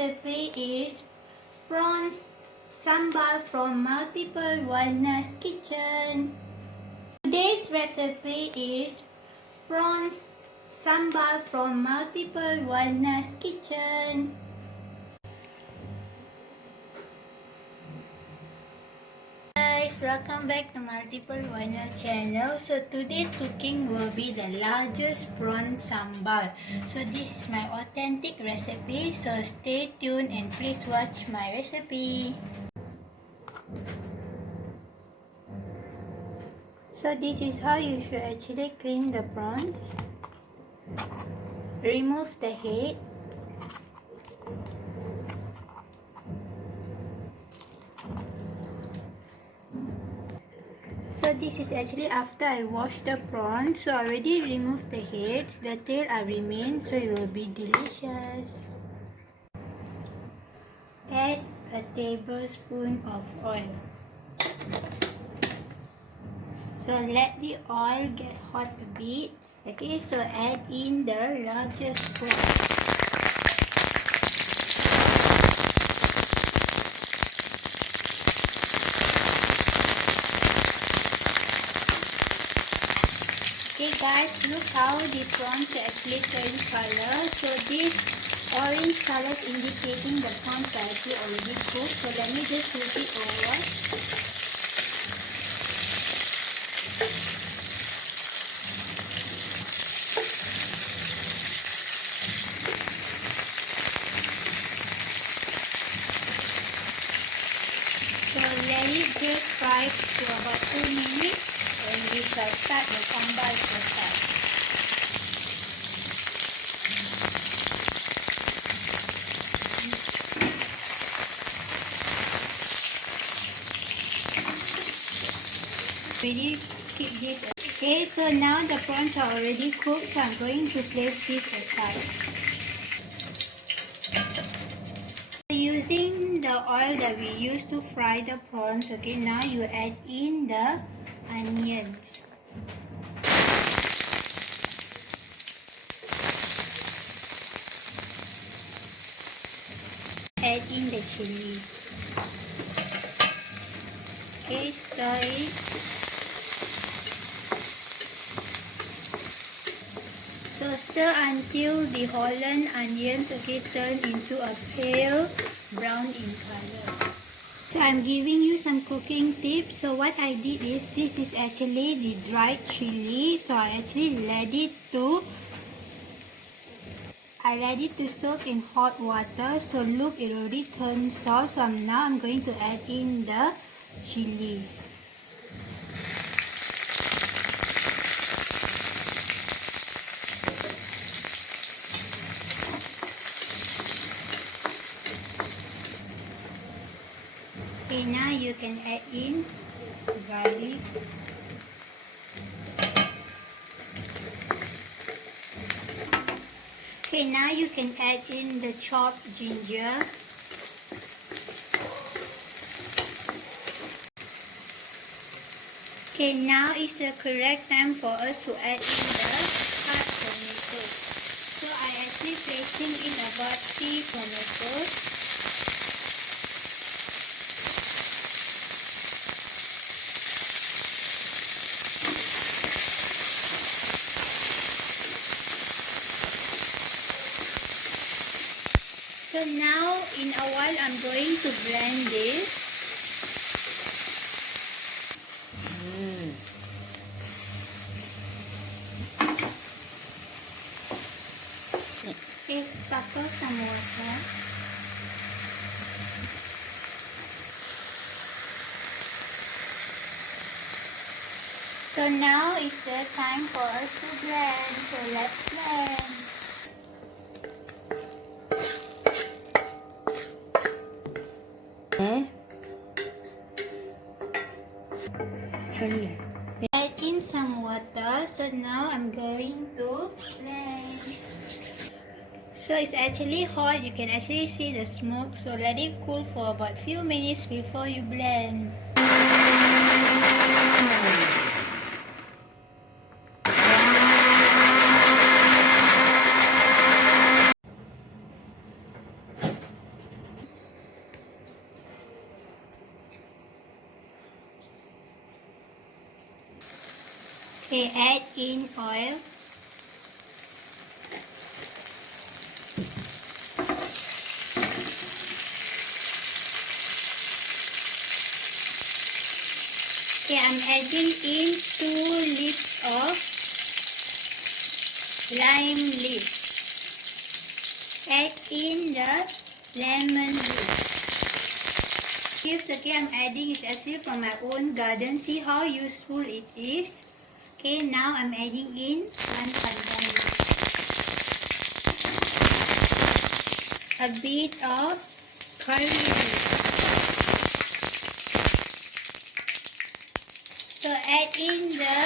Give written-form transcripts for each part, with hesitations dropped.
recipe is Prawn Sambal from Multiplewarnas kitchen. Today's recipe is Prawn Sambal from Multiplewarnas kitchen. Welcome back to Multiplewarnas channel. So today's cooking will be the largest prawn sambal. So this is my authentic recipe, so stay tuned and please watch my recipe. So this is how you should actually clean the prawns. Remove the head. So this is actually after I washed the prawn. So I already removed the heads. The tail I remain, so it will be delicious. Add a tablespoon of oil. So let the oil get hot a bit. Okay, so add in the largest prawn. Okay guys, look how the prawns actually turn color. So this orange color is indicating the prawns are actually already cooked. So let me just flip it over. So let it just fry for about 2 minutes. And we shall start the sambal process. Ready? Keep this. Okay, so now the prawns are already cooked, so I'm going to place this aside. Using the oil that we used to fry the prawns, okay, now you add in the onions. Add in the chilli. Okay, stir it. So stir until the Holland onions, okay, turn into a pale brown in color. So I'm giving you some cooking tips. So what I did is, this is actually the dried chili. So I actually let it to soak in hot water. So look, it already turned soft. So now I'm going to add in the chili. Okay, now you can add in garlic. Okay, now you can add in the chopped ginger. Okay, now is the correct time for us to add in the cut tomatoes. So I actually placing in about 3 tomatoes. So now in a while I'm going to blend this. Okay, sprinkle some water. So now is the time for us to blend. So let's blend. Add in some water. So now I'm going to blend. So it's actually hot. You can actually see the smoke. So let it cool for about few minutes before you blend. Okay, add in oil. Okay, I'm adding in 2 leaves of lime leaf. Add in the lemon leaf. Okay, I'm adding it actually from my own garden. See how useful it is. Okay, now I'm adding in 1 pandan leaf. A bit of curry leaf. So add in the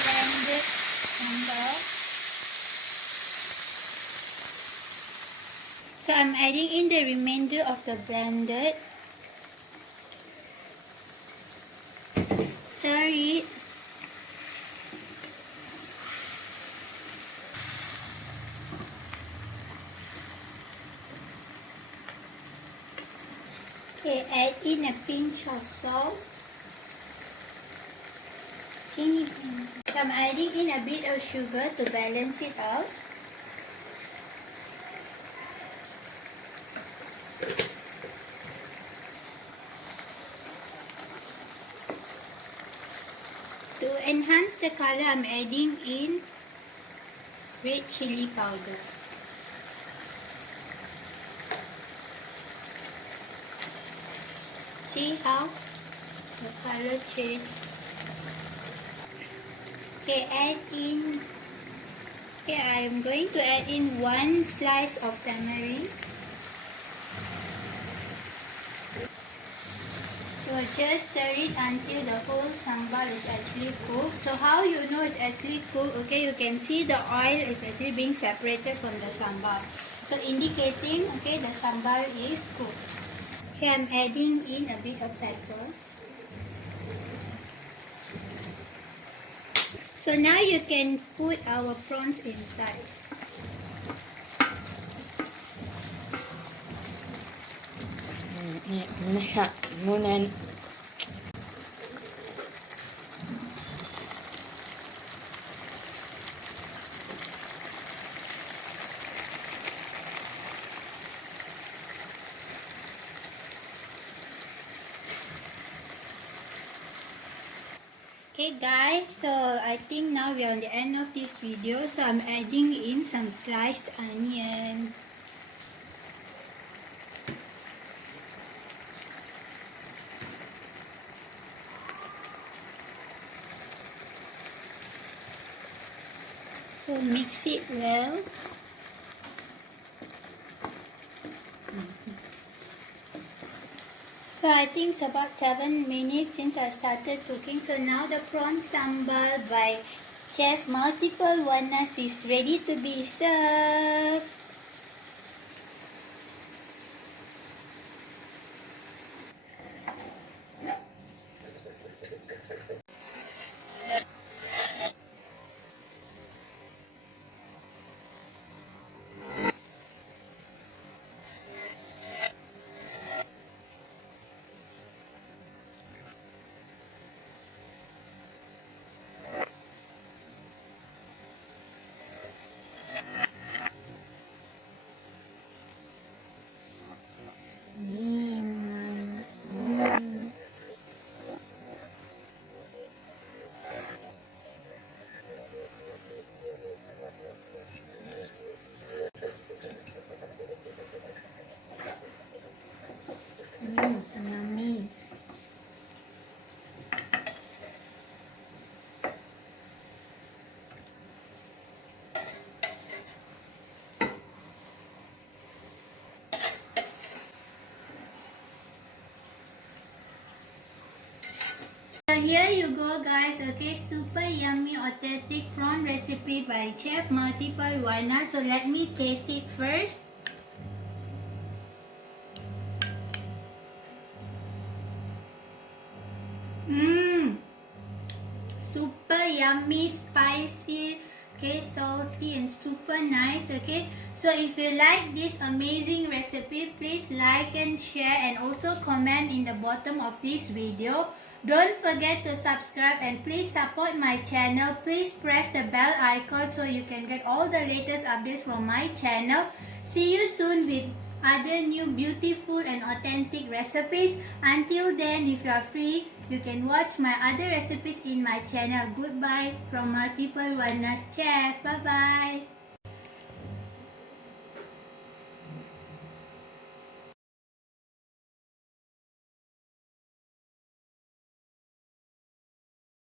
blended sambal. So I'm adding in the remainder of the blended. Stir it. Okay, add in a pinch of salt. So I'm adding in a bit of sugar to balance it out. To enhance the color, I'm adding in red chilli powder. See how the color changed? Okay, I'm going to add in 1 slice of tamarind. So just stir it until the whole sambal is actually cooked. So how you know it's actually cooked? Okay, you can see the oil is actually being separated from the sambal. So indicating, okay, the sambal is cooked. Okay, I'm adding in a bit of pepper. So now you can put our prawns inside. Okay guys, so I think now we are on the end of this video. So I'm adding in some sliced onion. So mix it well. So I think it's about 7 minutes since I started cooking. So now the prawn sambal by Chef Multiplewarnas is ready to be served. Yummy. So here you go guys, okay, super yummy authentic prawn recipe by Chef Multiplewarnas. So let me taste it first. Super yummy, spicy, okay, salty and super nice. Okay, so if you like this amazing recipe, please like and share and also comment in the bottom of this video. Don't forget to subscribe and please support my channel. Please press the bell icon so you can get all the latest updates from my channel. See you soon with other new beautiful and authentic recipes. Until then, if you are free, you can watch my other recipes in my channel. Goodbye from Multiplewarnas Chef. Bye bye.